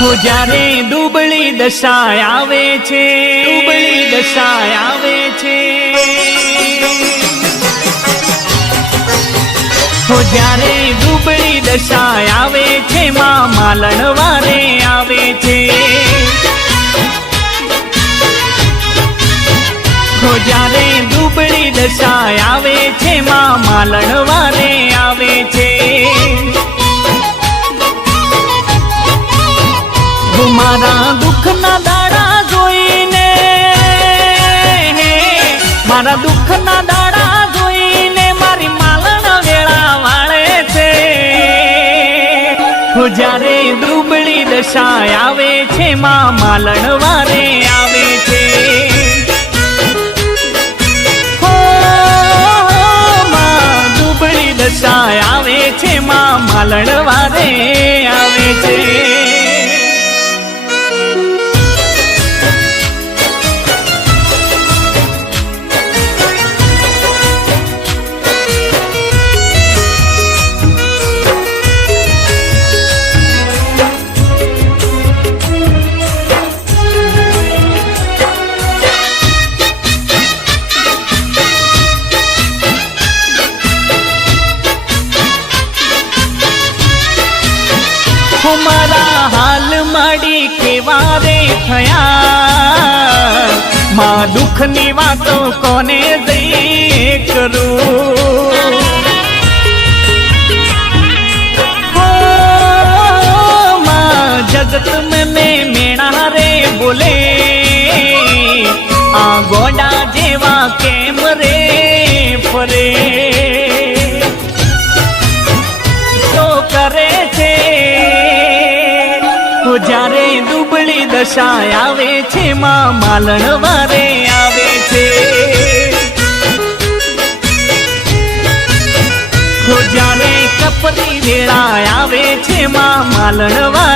हो जारे दुबળી દશા આવે છે, दुबળી દશા આવે છે। हो जारे दुबળી દશા આવે છે, માં માલણ વારે આવે છે। हो जारे दुबળી દશા આવે છે, માં માલણ વારે આવે છે। मारा दुख ना दाड़ा जोईने, मारा दुख ना दाड़ा जोईने मारी मालण वेळा वाळे छे। हो जारे दुबળી दशा आवे छे, मां मालण वारे आवे छे। हो मां दुबળી दशा आवे छे, मां मालण वारे आवे छे। हमारा हाल माड़ी केवारे थया, मां दुख नी वातो कोने जई करूं। हो मां जगत मने मेणा रे बोले, आ गोडा जेवा केम रे फरे। तो करे छे जारे दुबળી दशा आवे छे, मां मालण वारे आवे छे। हो जारे कपरी वेळा आवे छे, मां मालण वारे